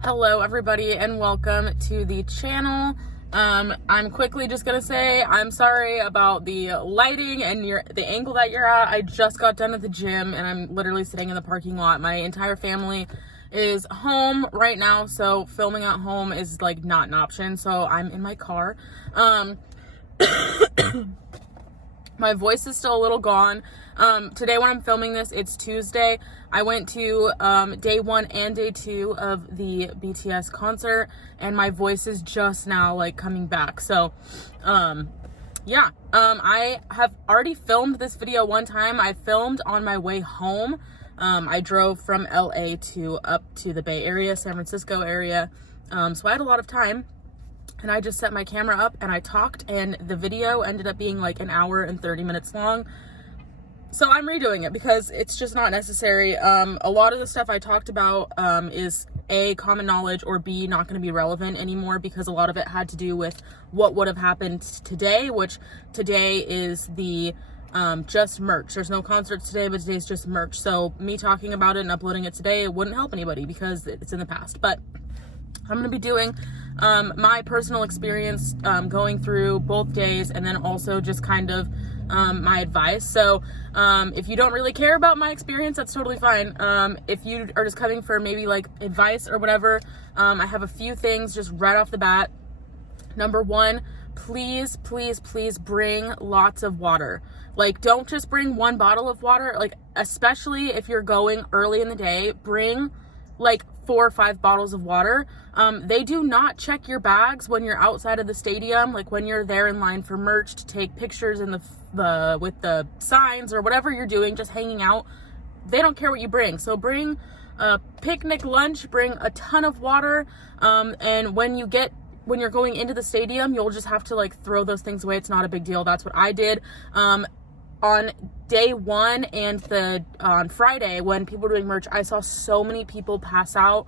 Hello everybody and welcome to the channel. I'm quickly just gonna say I'm sorry about the lighting and the angle that you're at. I just got done at the gym and I'm literally sitting in the parking lot. My entire family is home right now, so filming at home is like not an option, so I'm in my car. My voice is still a little gone. Today when I'm filming this, it's Tuesday. I went to day 1 and day 2 of the BTS concert, and my voice is just now like coming back. So yeah, I have already filmed this video one time. I filmed on my way home. I drove from LA to up to the Bay Area, San Francisco area. So I had a lot of time. And I just set my camera up and I talked, and the video ended up being like an hour and 30 minutes long. So I'm redoing it because it's just not necessary. A lot of the stuff I talked about is A, common knowledge, or B, not going to be relevant anymore because a lot of it had to do with what would have happened today, which today is the just merch. There's no concerts today, but today's just merch. So me talking about it and uploading it today, it wouldn't help anybody because it's in the past. But I'm going to be doing my personal experience going through both days, and then also just kind of my advice. So if you don't really care about my experience, that's totally fine. If you are just coming for maybe like advice or whatever, I have a few things just right off the bat. Number one, please bring lots of water. Like, don't just bring one bottle of water. Like, especially if you're going early in the day, bring like 4 or 5 bottles of water. They do not check your bags when you're outside of the stadium, like when you're there in line for merch to take pictures in the with the signs or whatever you're doing, just hanging out. They don't care what you bring. So bring a picnic lunch, bring a ton of water, and when you're going into the stadium, you'll just have to like throw those things away. It's not a big deal. That's what I did. On day 1 and on Friday when people were doing merch, I saw so many people pass out.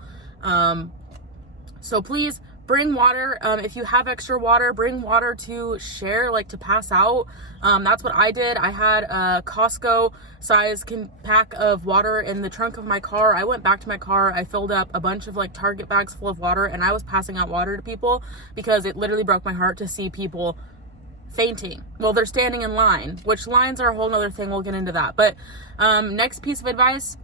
So please bring water. If you have extra water, bring water to share, like to pass out. That's what I did. I had a Costco size pack of water in the trunk of my car. I went back to my car. I filled up a bunch of like Target bags full of water, and I was passing out water to people because it literally broke my heart to see people fainting. Well, they're standing in line, which lines are a whole nother thing. We'll get into that. But next piece of advice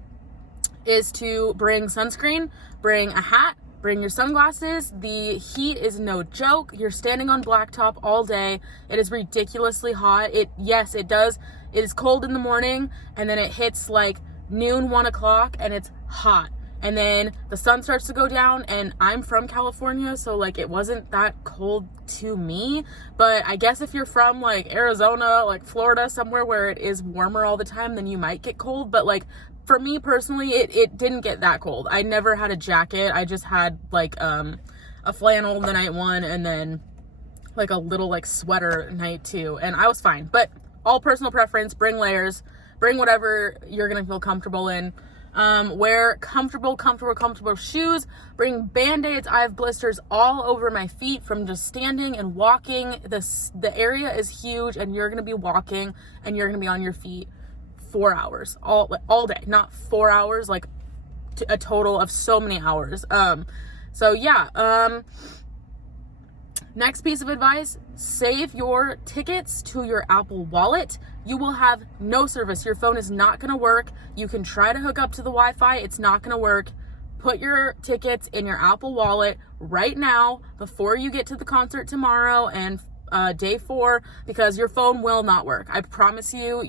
is to bring sunscreen, bring a hat, bring your sunglasses. The heat is no joke. You're standing on blacktop all day. It is ridiculously hot. Yes, it does. It is cold in the morning, and then it hits like noon, 1 o'clock, and it's hot. And then the sun starts to go down, and I'm from California, so like it wasn't that cold to me. But I guess if you're from like Arizona, like Florida, somewhere where it is warmer all the time, then you might get cold. But like for me personally, it didn't get that cold. I never had a jacket. I just had like a flannel the night 1, and then like a little like sweater night 2, and I was fine. But all personal preference. Bring layers, bring whatever you're gonna feel comfortable in. Wear comfortable shoes. Bring band-aids. I have blisters all over my feet from just standing and walking. The area is huge, and you're going to be walking, and you're going to be on your feet 4 hours all day, not 4 hours, like a total of so many hours. So yeah, next piece of advice, save your tickets to your Apple Wallet. You will have no service. Your phone is not going to work. You can try to hook up to the Wi-Fi. It's not going to work. Put your tickets in your Apple Wallet right now before you get to the concert tomorrow and day 4, because your phone will not work. I promise you,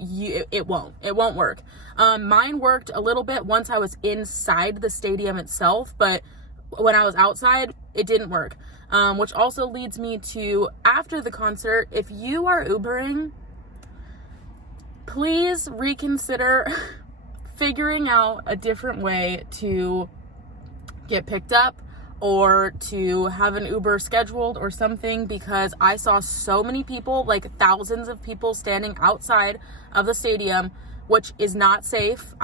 it won't. It won't work. Mine worked a little bit once I was inside the stadium itself, but when I was outside, it didn't work. Which also leads me to after the concert, if you are Ubering, please reconsider figuring out a different way to get picked up or to have an Uber scheduled or something, because I saw so many people, like thousands of people standing outside of the stadium, which is not safe.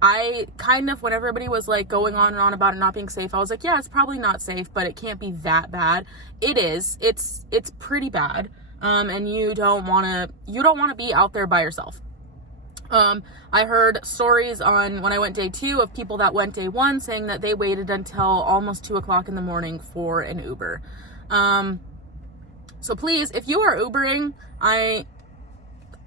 I kind of, when everybody was like going on and on about it not being safe, I was like, yeah, it's probably not safe, but it can't be that bad. It is. It's pretty bad. And you don't want to be out there by yourself. I heard stories on when I went day 2 of people that went day 1 saying that they waited until almost 2 o'clock in the morning for an Uber. So please, if you are Ubering, I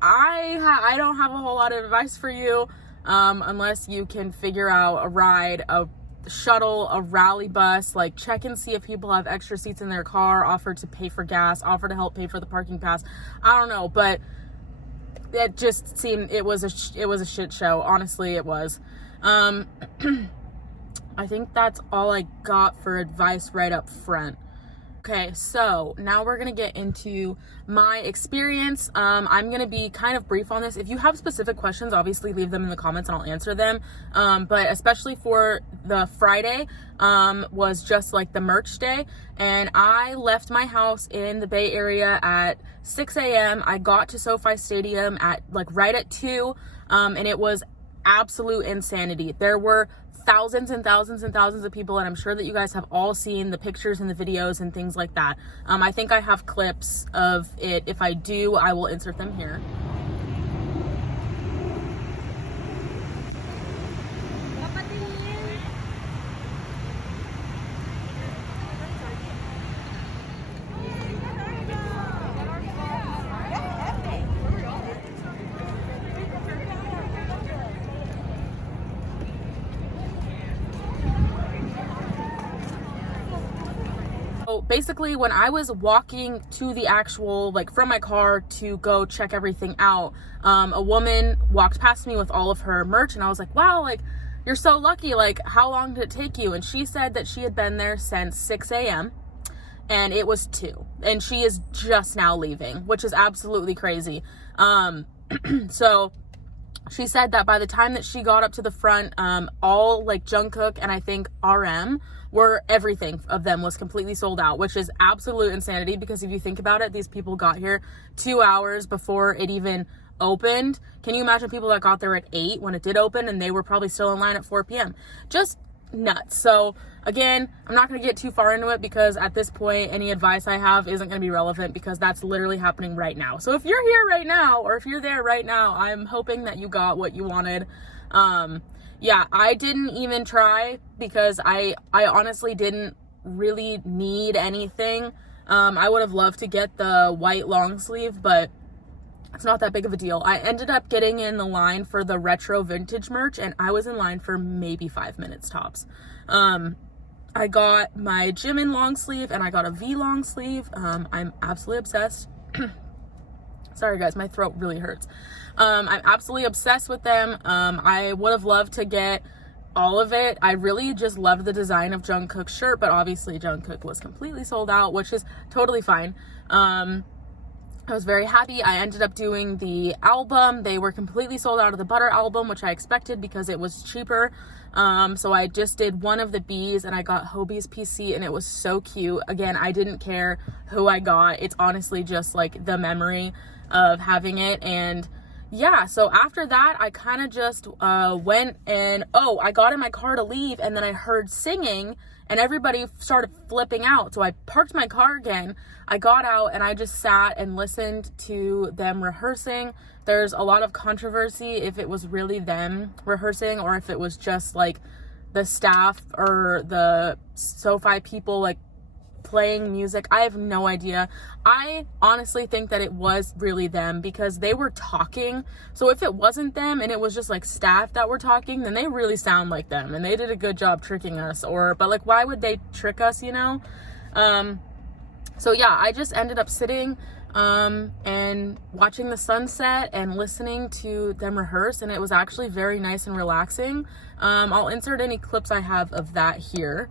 don't have a whole lot of advice for you, unless you can figure out a ride, a shuttle, a rally bus. Like, check and see if people have extra seats in their car, offer to pay for gas, offer to help pay for the parking pass. I don't know, but it just seemed it was a shit show. Honestly, it was. I think that's all I got for advice right up front. Okay, so now we're gonna get into my experience. I'm gonna be kind of brief on this. If you have specific questions, obviously leave them in the comments and I'll answer them. But especially for the Friday, was just like the merch day. And I left my house in the Bay Area at 6 a.m. I got to SoFi Stadium at right at 2. And it was absolute insanity. There were thousands and thousands and thousands of people, and I'm sure that you guys have all seen the pictures and the videos and things like that. I think I have clips of it. If I do, I will insert them here. Basically, when I was walking to the actual, from my car to go check everything out, a woman walked past me with all of her merch, and I was like, wow, you're so lucky. How long did it take you? And she said that she had been there since 6 a.m. and it was 2, and she is just now leaving, which is absolutely crazy. So she said that by the time that she got up to the front, all Jungkook and I think RM everything of them was completely sold out, which is absolute insanity, because if you think about it, these people got here 2 hours before it even opened. Can you imagine people that got there at 8 when it did open, and they were probably still in line at 4 p.m. Just nuts. So again, I'm not going to get too far into it, because at this point, any advice I have isn't going to be relevant, because that's literally happening right now. So if you're here right now, or if you're there right now, I'm hoping that you got what you wanted. Yeah, I didn't even try, because I honestly didn't really need anything. I would have loved to get the white long sleeve, but it's not that big of a deal. I ended up getting in the line for the retro vintage merch, and I was in line for maybe 5 minutes tops. I got my Jimin long sleeve, and I got a V long sleeve. I'm absolutely obsessed. Sorry guys, my throat really hurts. I'm absolutely obsessed with them. I would have loved to get all of it. I really just loved the design of Jungkook's shirt, but obviously Jungkook was completely sold out, which is totally fine. I was very happy. I ended up doing the album. They were completely sold out of the Butter album, which I expected because it was cheaper. So I just did one of the B's, and I got Hobie's PC, and it was so cute. Again, I didn't care who I got. It's honestly just the memory of having it. And yeah, so after that, I kind of just went and, I got in my car to leave, and then I heard singing, and everybody started flipping out. So I parked my car again. I got out, and I just sat and listened to them rehearsing. There's a lot of controversy if it was really them rehearsing, or if it was just the staff or the SoFi people playing music. I have no idea. I honestly think that it was really them, because they were talking. So if it wasn't them and it was just staff that were talking, then they really sound like them, and they did a good job tricking us. But why would they trick us, you know? So yeah, I just ended up sitting and watching the sunset and listening to them rehearse, and it was actually very nice and relaxing. I'll insert any clips I have of that here.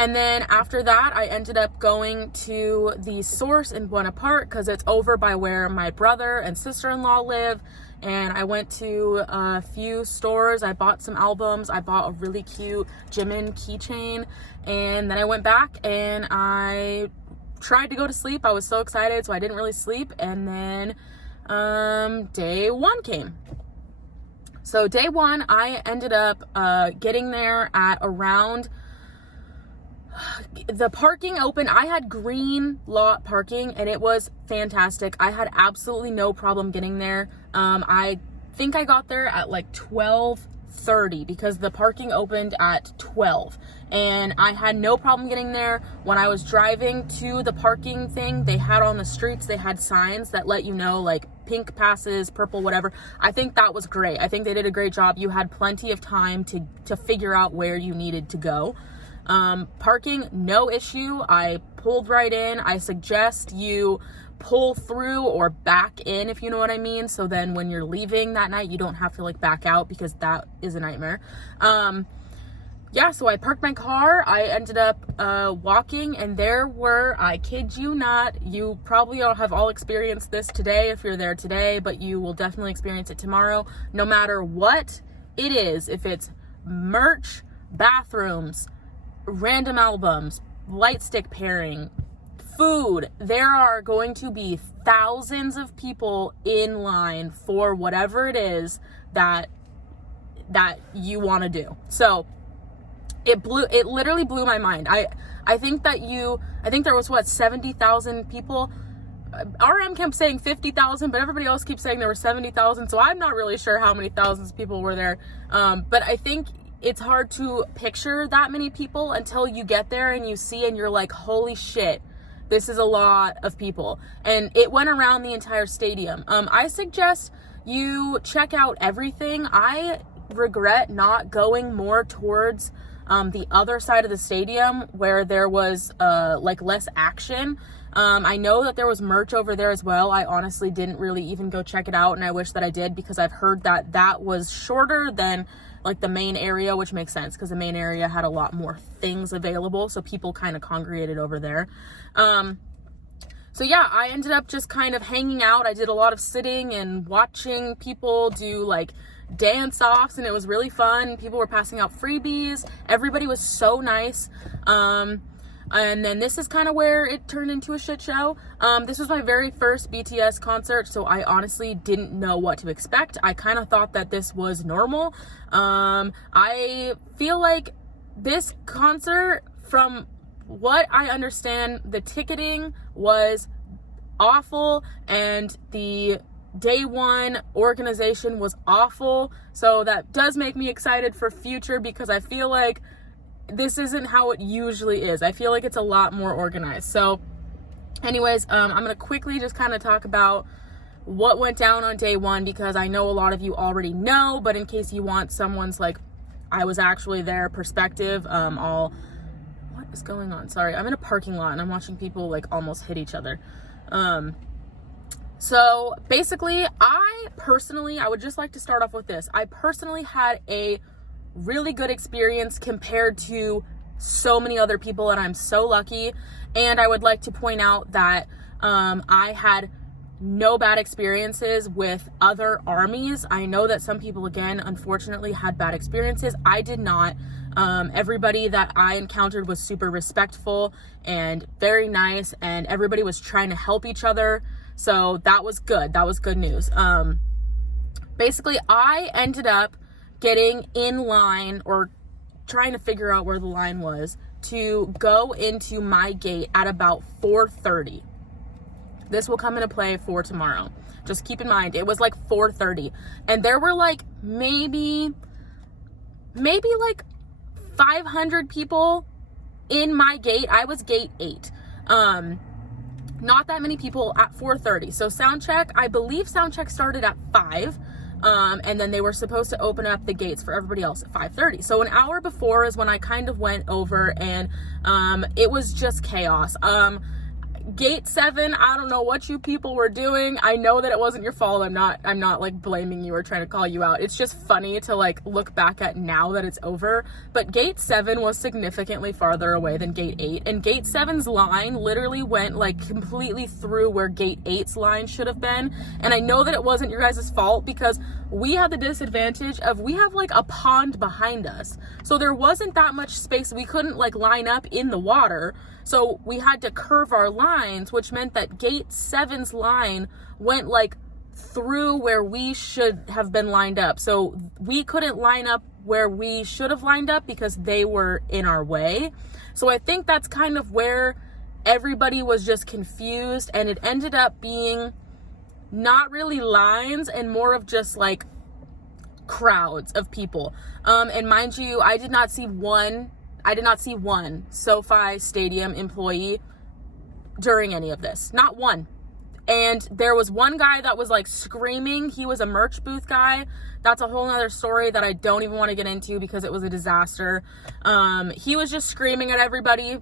And then after that, I ended up going to the Source in Buena Park because it's over by where my brother and sister-in-law live. And I went to a few stores. I bought some albums. I bought a really cute Jimin keychain. And then I went back and I tried to go to sleep. I was so excited, so I didn't really sleep. And then day one came. So day one, I ended up getting there at around... The parking opened. I had green lot parking and it was fantastic. I had absolutely no problem getting there. I think I got there at like 12:30 because the parking opened at 12 and I had no problem getting there. When I was driving to the parking thing, they had on the streets, they had signs that let you know like pink passes, purple, whatever. I think that was great. I think they did a great job. You had plenty of time to figure out where you needed to go. Parking, no issue. I pulled right in. I suggest you pull through or back in, if you know what I mean. So then when you're leaving that night, you don't have to like back out because that is a nightmare. Yeah, so I parked my car. I ended up walking and there were, I kid you not, you probably all have all experienced this today if you're there today, but you will definitely experience it tomorrow. No matter what it is, if it's merch, bathrooms, random albums, light stick pairing, food, there are going to be thousands of people in line for whatever it is that you want to do. So it literally blew my mind. I think there was 70,000 people. RM kept saying 50,000, but everybody else keeps saying there were 70,000. So I'm not really sure how many thousands of people were there. But I think it's hard to picture that many people until you get there and you see and you're like, holy shit, this is a lot of people. And it went around the entire stadium. I suggest you check out everything. I regret not going more towards the other side of the stadium where there was like less action. I know that there was merch over there as well. I honestly didn't really even go check it out, and I wish that I did because I've heard that that was shorter than like the main area, which makes sense because the main area had a lot more things available, so people kind of congregated over there. So yeah, I ended up just kind of hanging out. I did a lot of sitting and watching people do like dance offs, and it was really fun. People were passing out freebies. Everybody was so nice. And then this is kind of where it turned into a shit show. This was my very first BTS concert, so I honestly didn't know what to expect. I kind of thought that this was normal. I feel like this concert, from what I understand, the ticketing was awful and the day one organization was awful. So that does make me excited for future because I feel like this isn't how it usually is. I feel like it's a lot more organized. So anyways, I'm going to quickly just kind of talk about what went down on day one because I know a lot of you already know, but in case you want someone's like, I was actually there perspective, what is going on? Sorry, I'm in a parking lot and I'm watching people like almost hit each other. So basically, I would just like to start off with this. I personally had a really good experience compared to so many other people, and I'm so lucky. And I would like to point out that I had no bad experiences with other armies. I know that some people, again, unfortunately had bad experiences. I did not. Everybody that I encountered was super respectful and very nice, and everybody was trying to help each other. So that was good. That was good news. Basically, I ended up getting in line or trying to figure out where the line was to go into my gate at about 4:30. This will come into play for tomorrow. Just keep in mind, it was like 4:30 and there were like maybe like 500 people in my gate. I was gate 8. Not that many people at 4:30. So sound check, I believe sound check started at 5. And then they were supposed to open up the gates for everybody else at 5:30. So an hour before is when I kind of went over, and it was just chaos. Gate 7, I don't know what you people were doing. I know that it wasn't your fault. I'm not like blaming you or trying to call you out. It's just funny to like look back at now that it's over. But Gate 7 was significantly farther away than Gate 8. And Gate 7's line literally went like completely through where Gate 8's line should have been. And I know that it wasn't your guys' fault because we had the disadvantage of we have like a pond behind us. So there wasn't that much space. We couldn't like line up in the water. So we had to curve our lines, which meant that Gate 7's line went like through where we should have been lined up. So we couldn't line up where we should have lined up because they were in our way. So I think that's kind of where everybody was just confused, and it ended up being not really lines and more of just like crowds of people. And mind you, I did not see one SoFi Stadium employee during any of this. Not one. And there was one guy that was like screaming. He was a merch booth guy. That's a whole nother story that I don't even want to get into because it was a disaster. He was just screaming at everybody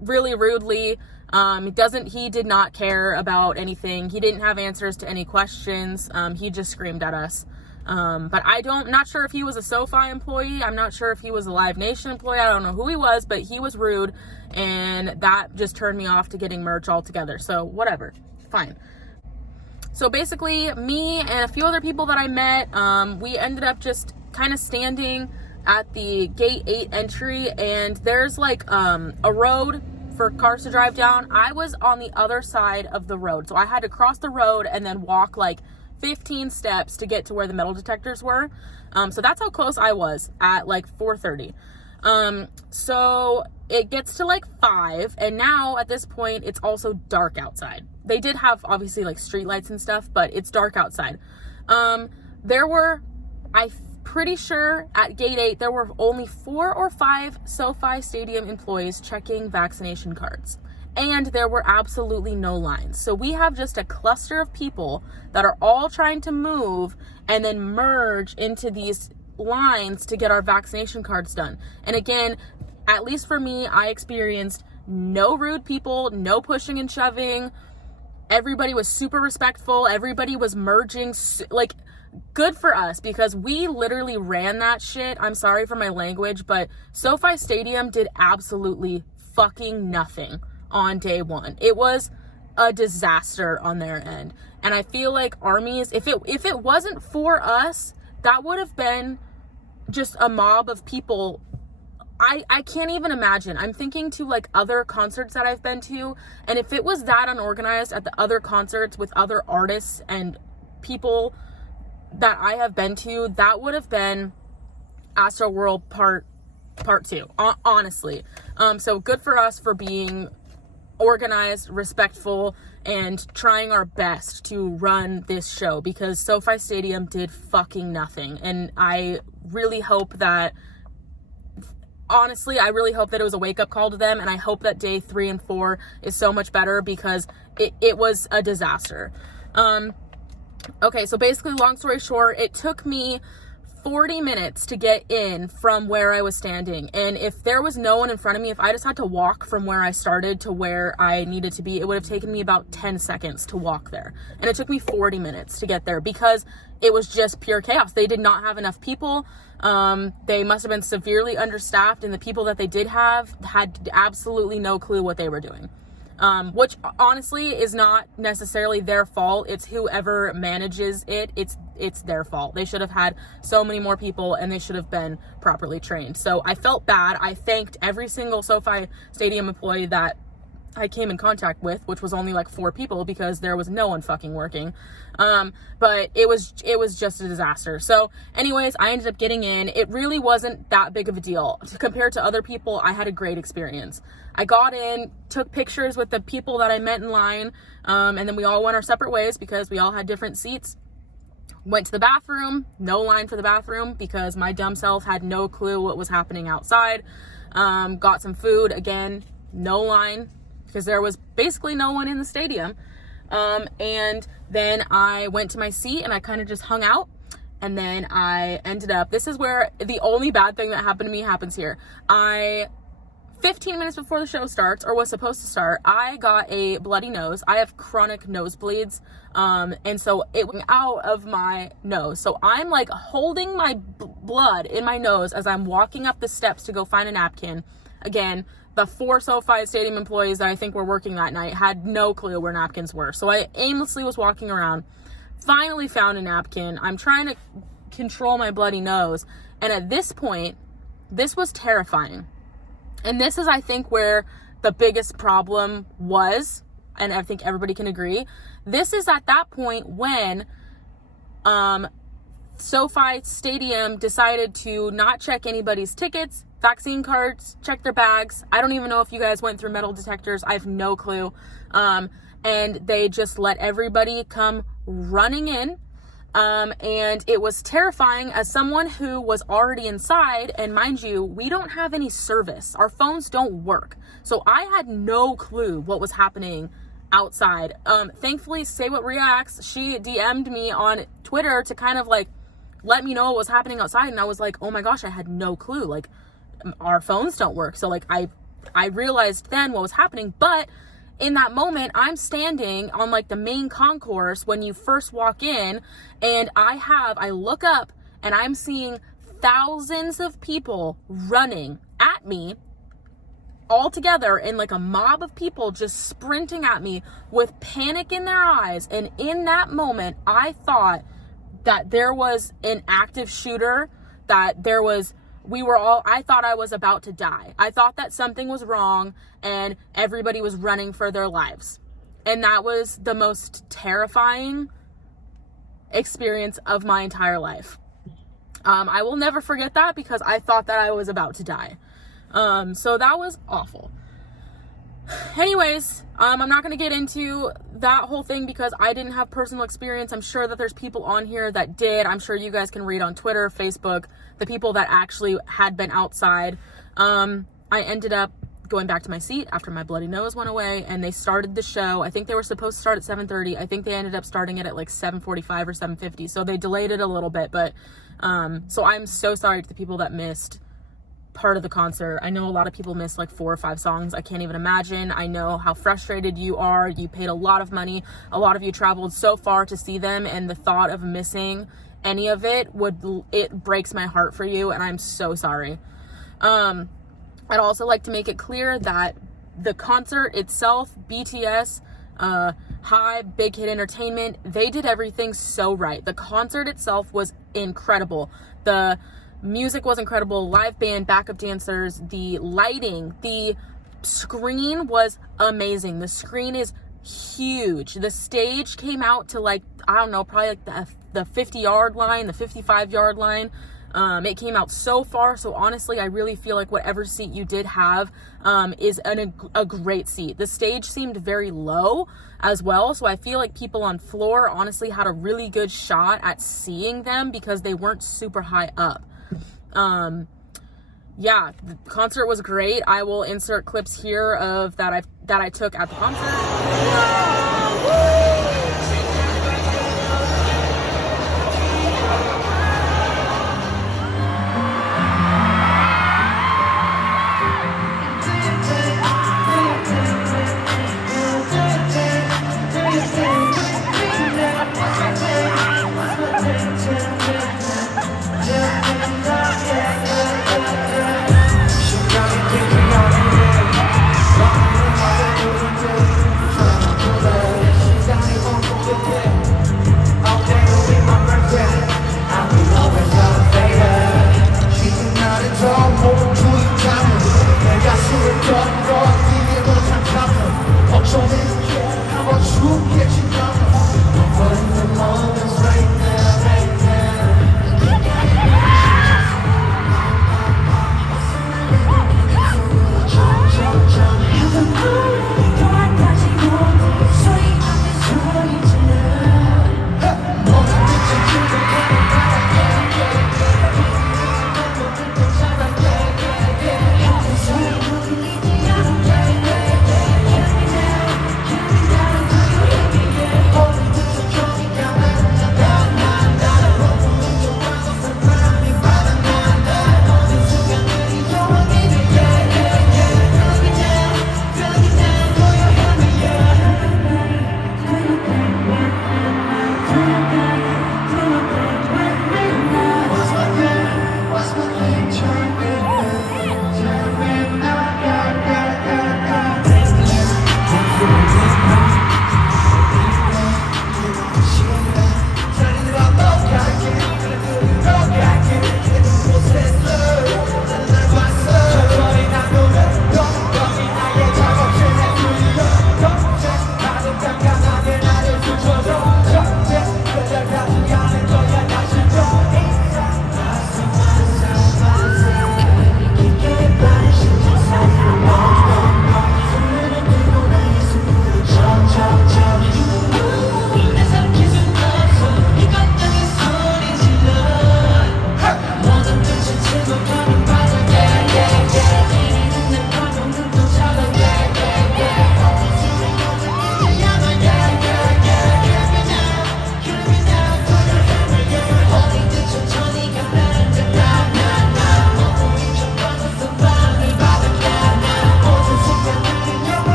really rudely. He did not care about anything. He didn't have answers to any questions. He just screamed at us. But not sure if he was a SoFi employee. I'm not sure if he was a Live Nation employee. I don't know who he was, but he was rude, and that just turned me off to getting merch altogether. So whatever, fine. So basically, me and a few other people that I met, we ended up just kind of standing at the Gate 8 entry, and there's like a road for cars to drive down. I was on the other side of the road, so I had to cross the road and then walk like 15 steps to get to where the metal detectors were. So that's how close I was at like 4:30. So it gets to like 5, and now at this point it's also dark outside. They did have obviously like street lights and stuff, but it's dark outside. I'm pretty sure at Gate 8 there were only 4 or 5 SoFi Stadium employees checking vaccination cards. And there were absolutely no lines. So we have just a cluster of people that are all trying to move and then merge into these lines to get our vaccination cards done. And again, at least for me, I experienced no rude people, no pushing and shoving. Everybody was super respectful. Everybody was merging. Like, good for us because we literally ran that shit. I'm sorry for my language, but SoFi Stadium did absolutely fucking nothing on day 1. It was a disaster on their end. And I feel like armies, if it wasn't for us, that would have been just a mob of people. I can't even imagine. I'm thinking to like other concerts that I've been to, and if it was that unorganized at the other concerts with other artists and people that I have been to, that would have been Astroworld part 2, honestly. So good for us for being organized, respectful, and trying our best to run this show, because SoFi Stadium did fucking nothing. And I really hope that, honestly, I really hope that it was a wake-up call to them, and I hope that day 3 and 4 is so much better because it was a disaster. Okay, so basically, long story short, it took me 40 minutes to get in from where I was standing. And if there was no one in front of me, if I just had to walk from where I started to where I needed to be, it would have taken me about 10 seconds to walk there. And it took me 40 minutes to get there because it was just pure chaos. They did not have enough people. They must have been severely understaffed, and the people that they did have had absolutely no clue what they were doing. Which honestly is not necessarily their fault. It's whoever manages it. It's their fault. They should have had so many more people, and they should have been properly trained. So I felt bad. I thanked every single SoFi Stadium employee that I came in contact with, which was only like 4 people because there was no one fucking working. But it was just a disaster. So anyways, I ended up getting in. It really wasn't that big of a deal. Compared to other people, I had a great experience. I got in, took pictures with the people that I met in line, and then we all went our separate ways because we all had different seats. Went to the bathroom, no line for the bathroom because my dumb self had no clue what was happening outside. Got some food, again, no line because there was basically no one in the stadium. And then I went to my seat and I kind of just hung out. And then I ended up, this is where the only bad thing that happened to me happens here. I 15 minutes before the show starts, or was supposed to start, I got a bloody nose. I have chronic nosebleeds, and so it went out of my nose. So I'm like holding my blood in my nose as I'm walking up the steps to go find a napkin. Again, the 4 SoFi Stadium employees that I think were working that night had no clue where napkins were. So I aimlessly was walking around, finally found a napkin. I'm trying to control my bloody nose. And at this point, this was terrifying. And this is, I think, where the biggest problem was, and I think everybody can agree. This is at that point when SoFi Stadium decided to not check anybody's tickets, vaccine cards, check their bags. I don't even know if you guys went through metal detectors. I have no clue. And they just let everybody come running in. And it was terrifying as someone who was already inside. And mind you, we don't have any service. Our phones don't work. So I had no clue what was happening outside. Thankfully, Say What Reacts, she DM'd me on Twitter to kind of like let me know what was happening outside. And I was like, oh my gosh, I had no clue. Like, our phones don't work. So like I realized then what was happening. But in that moment, I'm standing on like the main concourse when you first walk in, and I look up and I'm seeing thousands of people running at me all together in like a mob of people just sprinting at me with panic in their eyes. And in that moment, I thought that there was an active shooter, that there was I thought I was about to die. I thought that something was wrong and everybody was running for their lives. And that was the most terrifying experience of my entire life. I will never forget that because I thought that I was about to die. So that was awful. Anyways, I'm not going to get into that whole thing because I didn't have personal experience. I'm sure that there's people on here that did. I'm sure you guys can read on Twitter, Facebook, the people that actually had been outside. I ended up going back to my seat after my bloody nose went away, and they started the show. I think they were supposed to start at 7:30. I think they ended up starting it at like 7:45 or 7:50. So they delayed it a little bit, but so I'm so sorry to the people that missed part of the concert. I know a lot of people missed like 4 or 5 songs. I can't even imagine. I know how frustrated you are. You paid a lot of money. A lot of you traveled so far to see them, and the thought of missing any of it breaks my heart for you, and I'm so sorry. I'd also like to make it clear that the concert itself, BTS, Hybe, Big Hit Entertainment, they did everything so right. The concert itself was incredible. The music was incredible. Live band, backup dancers, the lighting, the screen was amazing. The screen is huge. The stage came out to like, I don't know, probably like the 50-yard line, the 55-yard line. It came out so far. So honestly, I really feel like whatever seat you did have is a great seat. The stage seemed very low as well. So I feel like people on floor honestly had a really good shot at seeing them because they weren't super high up. Yeah, the concert was great. I will insert clips here of that I took at the concert.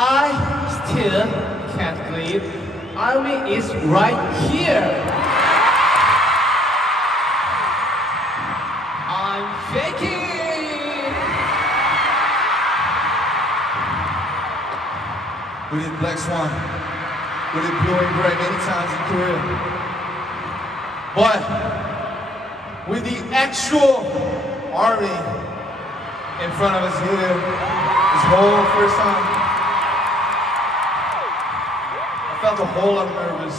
I still can't believe Army is right here. I'm shaking. We did Black Swan. We did Blue and Gray many times in Korea. But with the actual army in front of us here, this whole first time, I felt a whole lot nervous.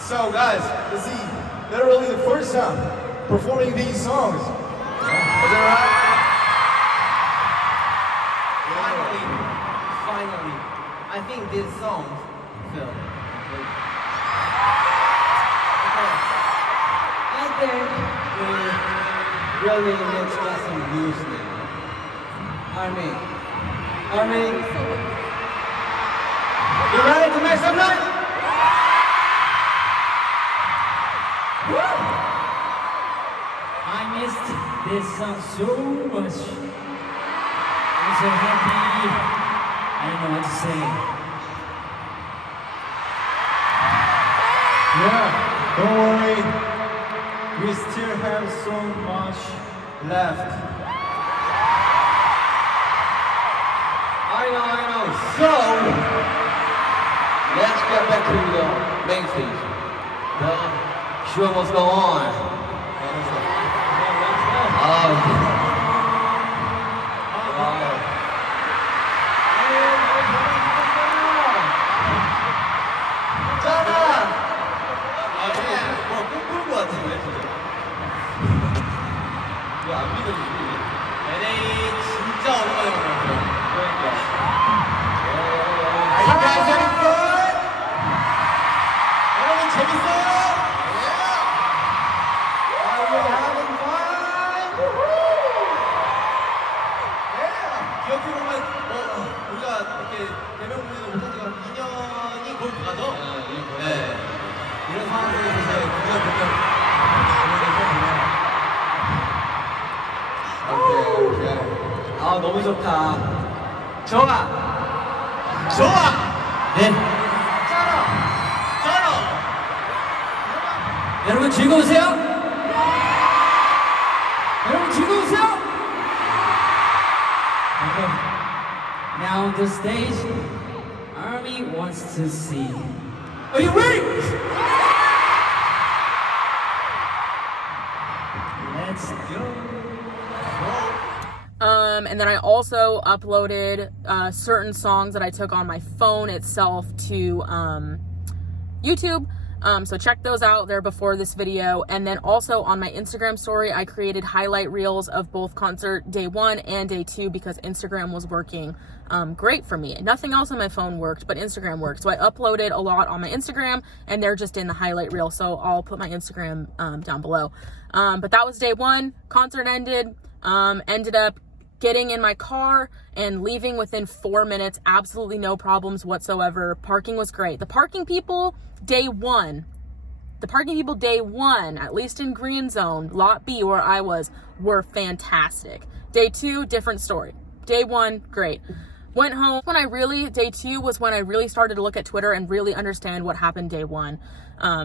So guys, this is literally the first time performing these songs. Is that right? Finally, I think this song felt good. Okay. I think we really need to get some news now. Army, you ready to make some noise? Woo! I missed this song so much. I'm so happy. I don't know what to say. Yeah, don't worry. We still have so much left. I know. So, let's get back to the main stage. The show must go on. 너무 좋다. 좋아. 네. 쩔어. 여러분 즐거우세요? 여러분 즐거우세요? Okay. Now on the stage, Army wants to see. Are you ready? Let's go. And then I also uploaded certain songs that I took on my phone itself to YouTube. So check those out. They're before this video. And then also on my Instagram story, I created highlight reels of both concert day 1 and day 2 because Instagram was working great for me. Nothing else on my phone worked, but Instagram worked. So I uploaded a lot on my Instagram, and they're just in the highlight reel. So I'll put my Instagram down below. But that was day 1. Concert ended. Ended up getting in my car and leaving within 4 minutes. Absolutely no problems whatsoever. Parking was great. The parking people day 1, at least in green zone, lot B where I was, were fantastic. Day 2, different story. Day 1, great. Went home. Day 2 was when I really started to look at Twitter and really understand what happened day 1.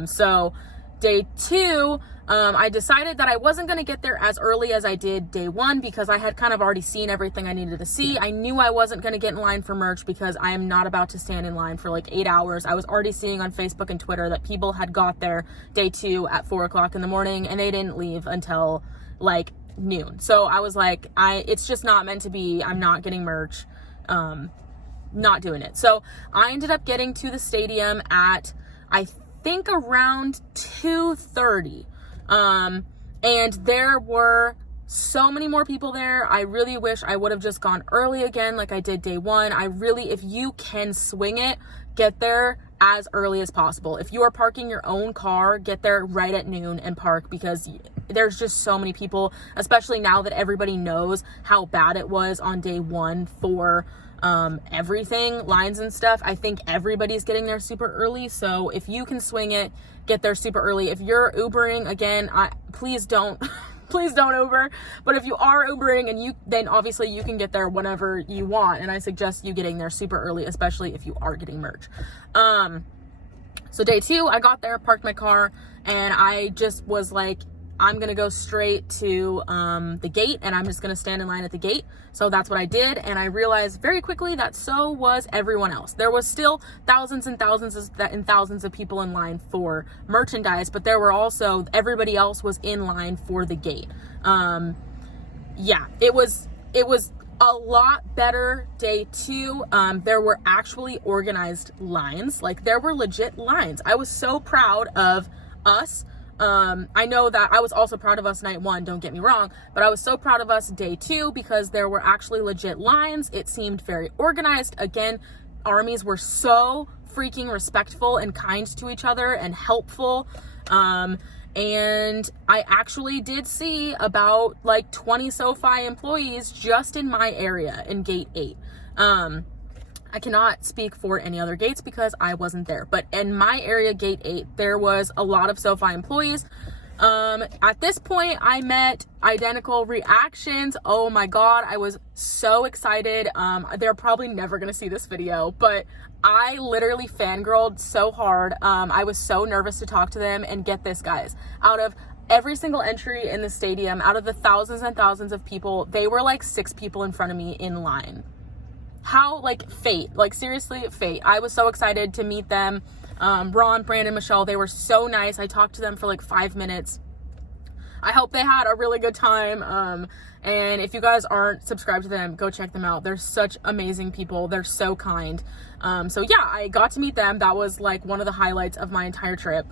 So day 2, I decided that I wasn't going to get there as early as I did day 1 because I had kind of already seen everything I needed to see. I knew I wasn't going to get in line for merch because I am not about to stand in line for like 8 hours. I was already seeing on Facebook and Twitter that people had got there day 2 at 4 o'clock in the morning and they didn't leave until like noon. So I was like, it's just not meant to be. I'm not getting merch. Not doing it. So I ended up getting to the stadium at, I think, around 2:30. And there were so many more people there. I really wish I would have just gone early again like I did day 1. If you can swing it, get there as early as possible. If you are parking your own car, get there right at noon and park because there's just so many people, especially now that everybody knows how bad it was on day 1 for everything, lines and stuff. I think everybody's getting there super early. So if you can swing it, get there super early. If you're Ubering, again, please don't please don't Uber. But if you are Ubering and then obviously you can get there whenever you want. And I suggest you getting there super early, especially if you are getting merch. So day 2, I got there, parked my car, and I just was like, I'm going to go straight to the gate, and I'm just going to stand in line at the gate. So that's what I did, and I realized very quickly that so was everyone else. There was still thousands and thousands of people in line for merchandise, but there were also, everybody else was in line for the gate. Yeah, it was a lot better day 2. There were actually organized lines. Like, there were legit lines. I was so proud of us. I know that I was also proud of us night 1, don't get me wrong, but I was so proud of us day 2 because there were actually legit lines. It seemed very organized. Again, armies were so freaking respectful and kind to each other and helpful. And I actually did see about like 20 SoFi employees just in my area in gate 8. I cannot speak for any other gates because I wasn't there, but in my area, gate 8, there was a lot of SoFi employees. At this point, I met Identical Reactions. Oh my God, I was so excited. They're probably never gonna see this video, but I literally fangirled so hard. I was so nervous to talk to them, and get this, guys, out of every single entry in the stadium, out of the thousands and thousands of people, they were like 6 people in front of me in line. How, like, fate, like, seriously, fate. I was so excited to meet them. Ron, Brandon, Michelle, they were so nice. I talked to them for like 5 minutes. I hope they had a really good time. And if you guys aren't subscribed to them, go check them out. They're such amazing people. They're so kind. So yeah, I got to meet them. That was like one of the highlights of my entire trip.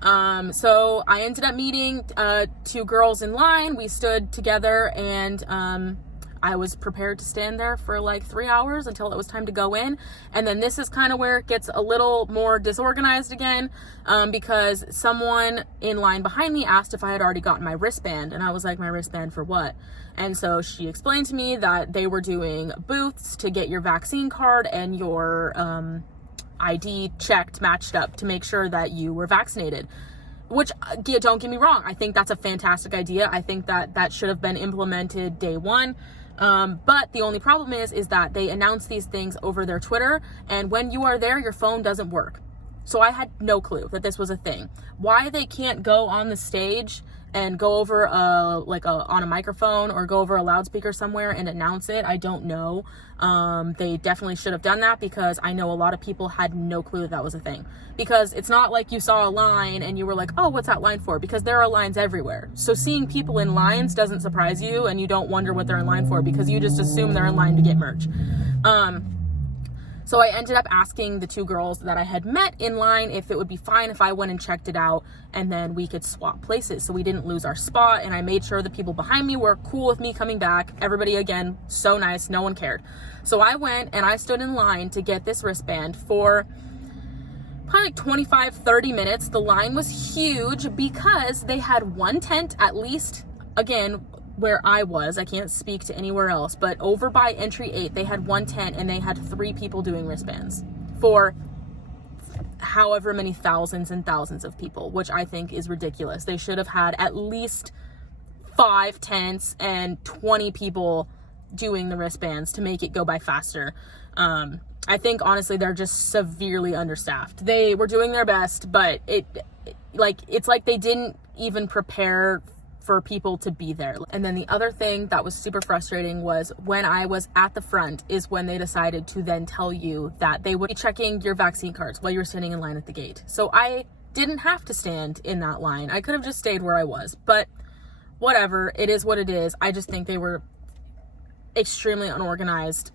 So I ended up meeting 2 girls in line. We stood together, and I was prepared to stand there for like 3 hours until it was time to go in. And then this is kind of where it gets a little more disorganized again, because someone in line behind me asked if I had already gotten my wristband. And I was like, my wristband for what? And so she explained to me that they were doing booths to get your vaccine card and your ID checked, matched up to make sure that you were vaccinated. Which, don't get me wrong, I think that's a fantastic idea. I think that should have been implemented day 1. But the only problem is that they announce these things over their Twitter, and when you are there, your phone doesn't work. So I had no clue that this was a thing. Why they can't go on the stage and go over on a microphone or go over a loudspeaker somewhere and announce it, I don't know. They definitely should have done that, because I know a lot of people had no clue that was a thing. Because it's not like you saw a line and you were like, oh, what's that line for? Because there are lines everywhere. So seeing people in lines doesn't surprise you, and you don't wonder what they're in line for, because you just assume they're in line to get merch. So I ended up asking the 2 girls that I had met in line if it would be fine if I went and checked it out, and then we could swap places so we didn't lose our spot. And I made sure the people behind me were cool with me coming back. Everybody, again, so nice, no one cared. So I went and I stood in line to get this wristband for probably like 25, 30 minutes. The line was huge because they had one tent, at least, again, where I was. I can't speak to anywhere else, but over by entry 8, they had one tent and they had 3 people doing wristbands for however many thousands and thousands of people, which I think is ridiculous. They should have had at least 5 tents and 20 people doing the wristbands to make it go by faster. I think honestly they're just severely understaffed. They were doing their best, but it's like they didn't even prepare for people to be there. And then the other thing that was super frustrating was when I was at the front is when they decided to then tell you that they would be checking your vaccine cards while you were standing in line at the gate. So I didn't have to stand in that line. I could have just stayed where I was, but whatever, it is what it is. I just think they were extremely unorganized,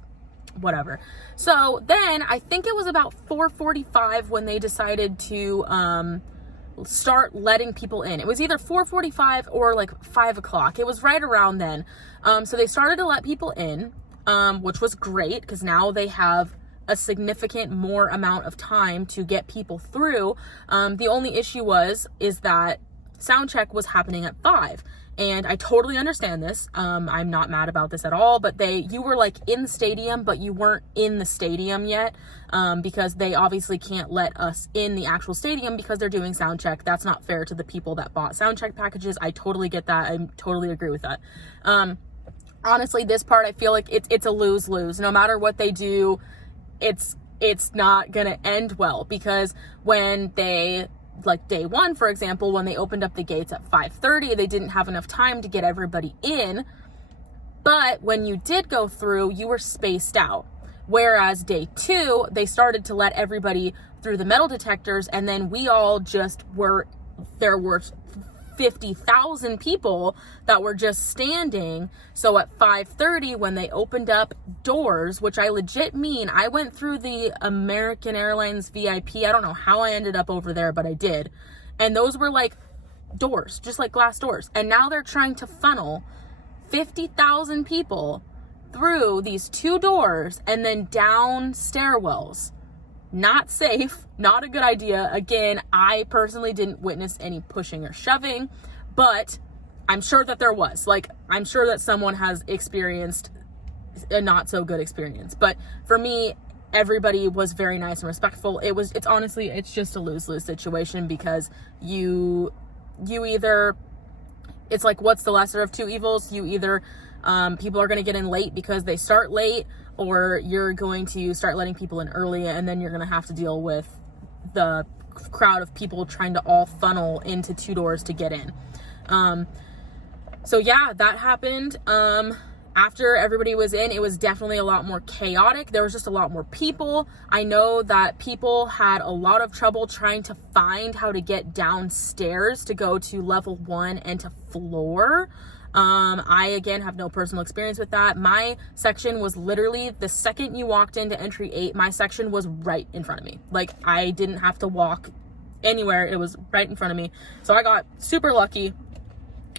whatever. So then I think it was about 4:45 when they decided to start letting people in. It was either 4:45 or like 5 o'clock. It was right around then. So they started to let people in, which was great because now they have a significant more amount of time to get people through. The only issue is that sound check was happening at 5. And I totally understand this. I'm not mad about this at all, but you were like in the stadium, but you weren't in the stadium yet, because they obviously can't let us in the actual stadium because they're doing sound check. That's not fair to the people that bought sound check packages. I totally get that. I totally agree with that. Honestly, this part, I feel like it's a lose-lose. No matter what they do, it's not gonna end well, because when they, like day 1, for example, when they opened up the gates at 5:30, they didn't have enough time to get everybody in. But when you did go through, you were spaced out. Whereas day 2, they started to let everybody through the metal detectors, and then we all just there were 50,000 people that were just standing. So at 5:30, when they opened up doors, which I legit mean, I went through the American Airlines VIP. I don't know how I ended up over there, but I did. And those were like doors, just like glass doors. And now they're trying to funnel 50,000 people through these 2 doors and then down stairwells. Not safe, not a good idea. Again, I personally didn't witness any pushing or shoving, but I'm sure that there was. Like, I'm sure that someone has experienced a not so good experience. But for me, everybody was very nice and respectful. It's honestly, it's just a lose-lose situation, because you either, it's like, what's the lesser of 2 evils? You either, people are going to get in late because they start late, or you're going to start letting people in early, and then you're going to have to deal with the crowd of people trying to all funnel into 2 doors to get in. So yeah, that happened. After everybody was in, it was definitely a lot more chaotic. There was just a lot more people. I know that people had a lot of trouble trying to find how to get downstairs to go to level 1 and to floor. I, again, have no personal experience with that. My section was literally, the second you walked into entry 8, my section was right in front of me. Like, I didn't have to walk anywhere. It was right in front of me. So I got super lucky.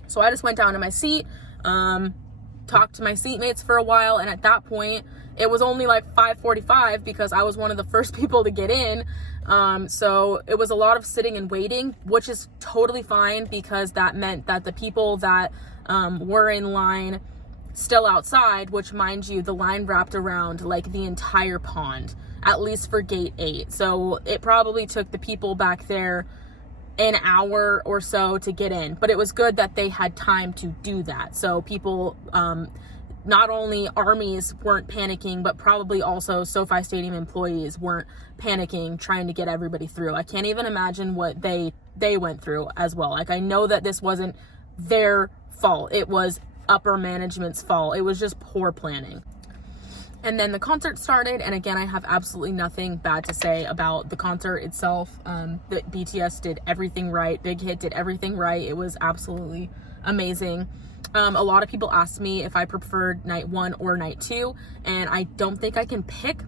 So I just went down to my seat, talked to my seatmates for a while. And at that point, it was only like 5:45 because I was one of the first people to get in. So it was a lot of sitting and waiting, which is totally fine, because that meant that the people that were in line still outside, which, mind you, the line wrapped around like the entire pond, at least for gate 8. So it probably took the people back there an hour or so to get in, but it was good that they had time to do that. So people, not only armies weren't panicking, but probably also SoFi Stadium employees weren't panicking trying to get everybody through. I can't even imagine what they went through as well. Like, I know that this wasn't their fault. It was upper management's fault. It was just poor planning. And then the concert started, and again, I have absolutely nothing bad to say about the concert itself. The BTS did everything right. Big Hit did everything right. It was absolutely amazing. A lot of people asked me if I preferred night 1 or night 2, and I don't think I can pick.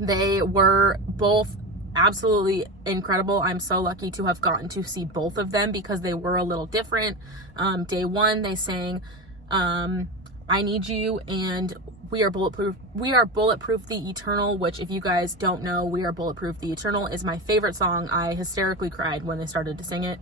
They were both absolutely incredible. I'm so lucky to have gotten to see both of them because they were a little different. Day one, they sang I Need You and We Are Bulletproof. We Are Bulletproof the Eternal, which if you guys don't know, We Are Bulletproof the Eternal is my favorite song. I hysterically cried when they started to sing it.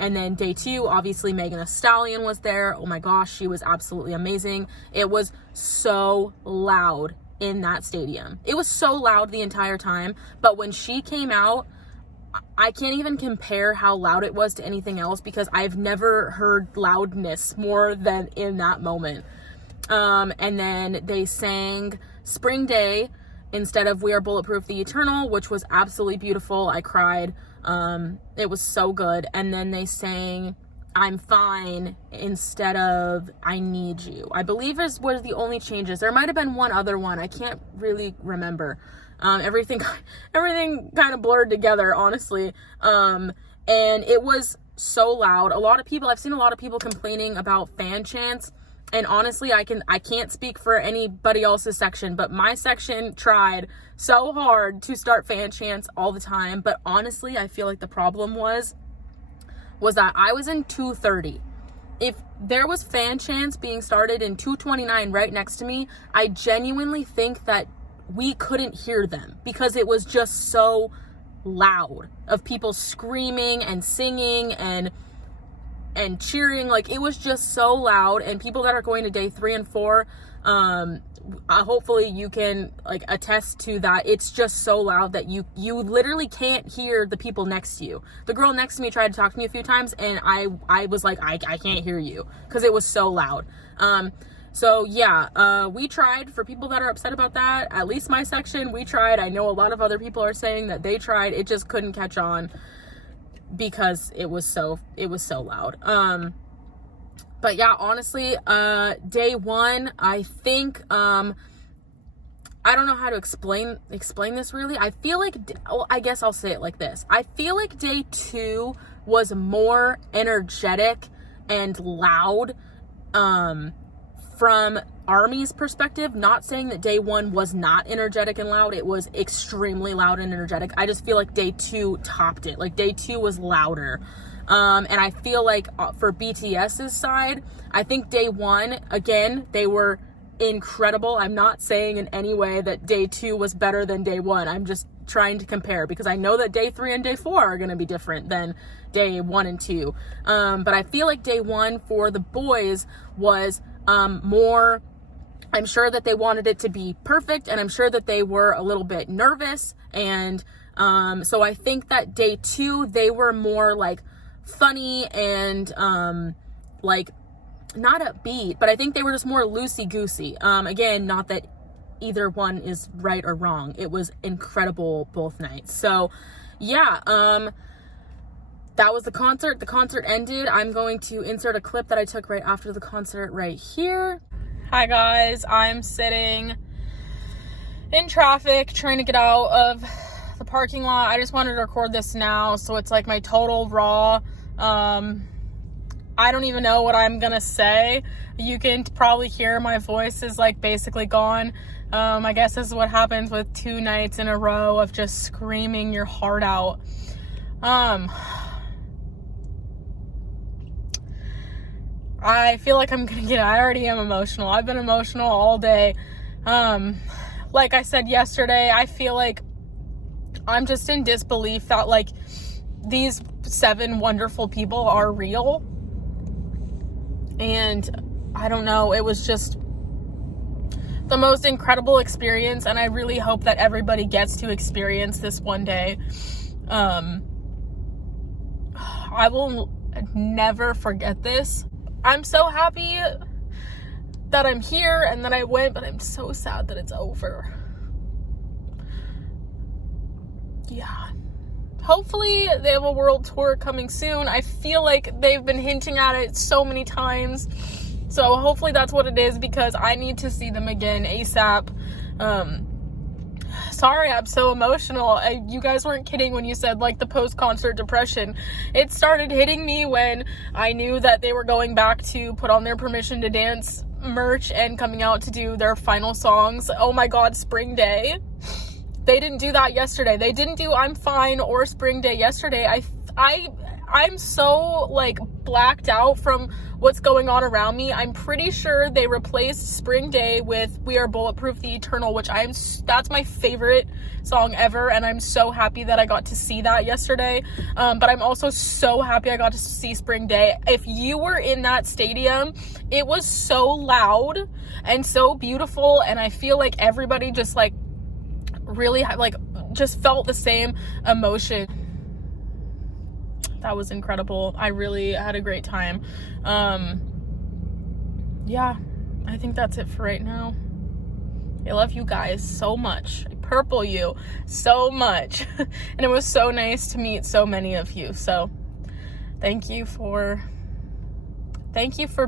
And then day two, obviously Megan Thee Stallion was there. Oh my gosh, she was absolutely amazing. It was so loud in that stadium. It was so loud the entire time, but when she came out, I can't even compare how loud it was to anything else, because I've never heard loudness more than in that moment. And then they sang Spring Day instead of We Are Bulletproof the Eternal, which was absolutely beautiful. I cried. It was so good. And then they sang I'm Fine instead of I Need You. I believe was the only changes. There might have been one other one. I can't really remember. Everything kind of blurred together, honestly. And it was so loud. I've seen a lot of people complaining about fan chants, and honestly, I can't speak for anybody else's section, but my section tried so hard to start fan chants all the time. But honestly, I feel like the problem was that I was in 230. If there was fan chants being started in 229 right next to me, I genuinely think that we couldn't hear them, because it was just so loud of people screaming and singing and cheering. Like, it was just so loud. And people that are going to day 3 and 4, hopefully you can like attest to that. It's just so loud that you literally can't hear the people next to you. The girl next to me tried to talk to me a few times, and I was like, I can't hear you, because it was so loud. So yeah, we tried. For people that are upset about that, at least my section, we tried. I know a lot of other people are saying that they tried. It just couldn't catch on because it was so loud. But yeah, honestly, day 1, I think, I don't know how to explain this really. I feel like, I guess I'll say it like this. I feel like day 2 was more energetic and loud, from ARMY's perspective. Not saying that day 1 was not energetic and loud. It was extremely loud and energetic. I just feel like day 2 topped it. Like, day 2 was louder. And I feel like for BTS's side, I think day 1, again, they were incredible. I'm not saying in any way that day 2 was better than day 1. I'm just trying to compare, because I know that day 3 and day 4 are going to be different than day 1 and 2. But I feel like day 1 for the boys was more, I'm sure that they wanted it to be perfect, and I'm sure that they were a little bit nervous. And so I think that day 2, they were more like funny and like not upbeat, but I think they were just more loosey-goosey. Again, not that either one is right or wrong. It was incredible both nights. So yeah, that was the concert. The concert ended. I'm going to insert a clip that I took right after the concert right here. Hi guys, I'm sitting in traffic trying to get out of the parking lot. I just wanted to record this now, so it's like my total raw. I don't even know what I'm gonna say. You can probably hear my voice is like basically gone. I guess this is what happens with 2 nights in a row of just screaming your heart out. I feel like I'm gonna I already am emotional. I've been emotional all day. Like I said yesterday, I feel like I'm just in disbelief that like these 7 wonderful people are real. And I don't know, it was just the most incredible experience, and I really hope that everybody gets to experience this one day. I will never forget this. I'm so happy that I'm here and that I went, but I'm so sad that it's over. Yeah. Hopefully they have a world tour coming soon. I feel like they've been hinting at it so many times. So hopefully that's what it is, because I need to see them again ASAP. Sorry, I'm so emotional. You guys weren't kidding when you said like the post-concert depression. It started hitting me when I knew that they were going back to put on their Permission to Dance merch and coming out to do their final songs. Oh my God, Spring Day. They didn't do that yesterday. They didn't do I'm Fine or Spring Day yesterday. I'm so like blacked out from what's going on around me. I'm pretty sure they replaced Spring Day with We Are Bulletproof the Eternal, which that's my favorite song ever, and I'm so happy that I got to see that yesterday. But I'm also so happy I got to see Spring Day. If you were in that stadium, it was so loud and so beautiful, and I feel like everybody just like really like just felt the same emotion. That was incredible. I really had a great time. Yeah, I think that's it for right now. I love you guys so much. I purple you so much. And it was so nice to meet so many of you. So thank you for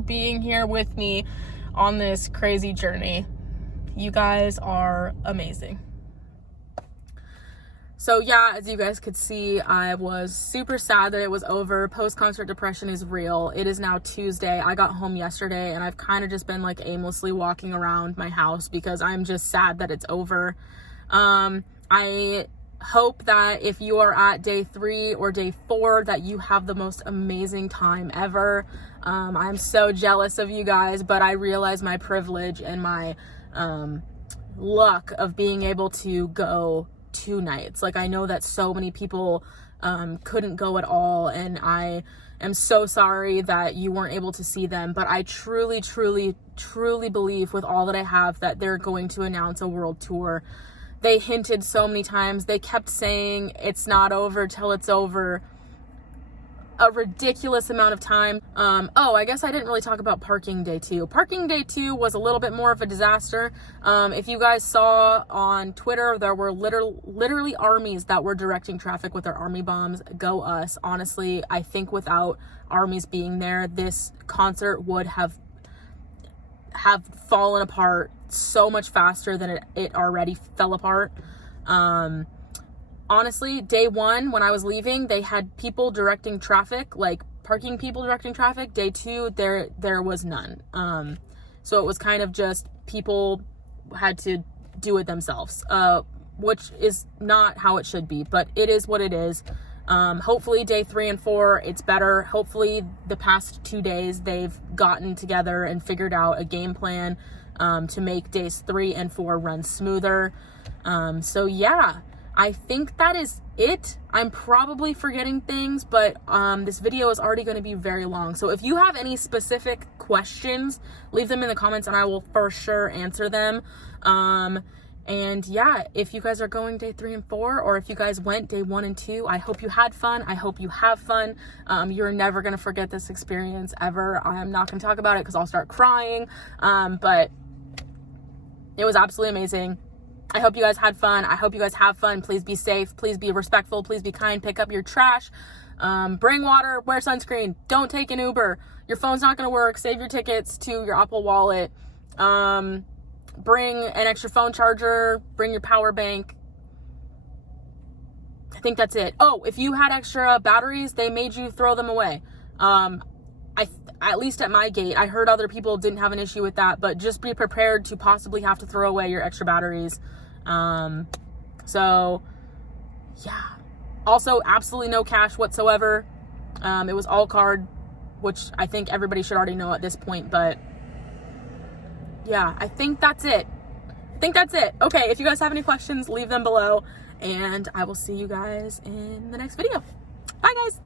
being here with me on this crazy journey. You guys are amazing. So yeah, as you guys could see, I was super sad that it was over. Post-concert depression is real. It is now Tuesday. I got home yesterday and I've kind of just been like aimlessly walking around my house because I'm just sad that it's over. I hope that if you are at day 3 or day 4 that you have the most amazing time ever. I'm so jealous of you guys, but I realize my privilege and my luck of being able to go 2 nights. Like, I know that so many people couldn't go at all, and I am so sorry that you weren't able to see them, but I truly believe with all that I have that they're going to announce a world tour. They hinted so many times. They kept saying it's not over till it's over a ridiculous amount of time. Oh, I guess I didn't really talk about parking day 2. Parking day 2 was a little bit more of a disaster. If you guys saw on Twitter, there were literally armies that were directing traffic with their army bombs. Go us. Honestly, I think without armies being there, this concert would have fallen apart so much faster than it already fell apart. Honestly, day 1, when I was leaving, they had people directing traffic, like parking people directing traffic. Day 2, there was none. So it was kind of just people had to do it themselves, which is not how it should be, but it is what it is. Hopefully day 3 and 4, it's better. Hopefully the past 2 days, they've gotten together and figured out a game plan to make days 3 and 4 run smoother. So yeah. I think that is it. I'm probably forgetting things, but this video is already going to be very long. So if you have any specific questions, leave them in the comments and I will for sure answer them. And yeah, if you guys are going day 3 and 4, or if you guys went day 1 and 2, I hope you had fun. I hope you have fun. You're never going to forget this experience ever. I'm not going to talk about it because I'll start crying. But it was absolutely amazing. I hope you guys had fun. I hope you guys have fun. Please be safe. Please be respectful. Please be kind. Pick up your trash. Bring water. Wear sunscreen. Don't take an Uber. Your phone's not going to work. Save your tickets to your Apple Wallet. Bring an extra phone charger. Bring your power bank. I think that's it. Oh, if you had extra batteries, they made you throw them away. At least at my gate, I heard other people didn't have an issue with that, but just be prepared to possibly have to throw away your extra batteries. So yeah, also absolutely no cash whatsoever. It was all card, which I think everybody should already know at this point, but yeah, I think that's it. Okay, if you guys have any questions, leave them below, and I will see you guys in the next video. Bye guys.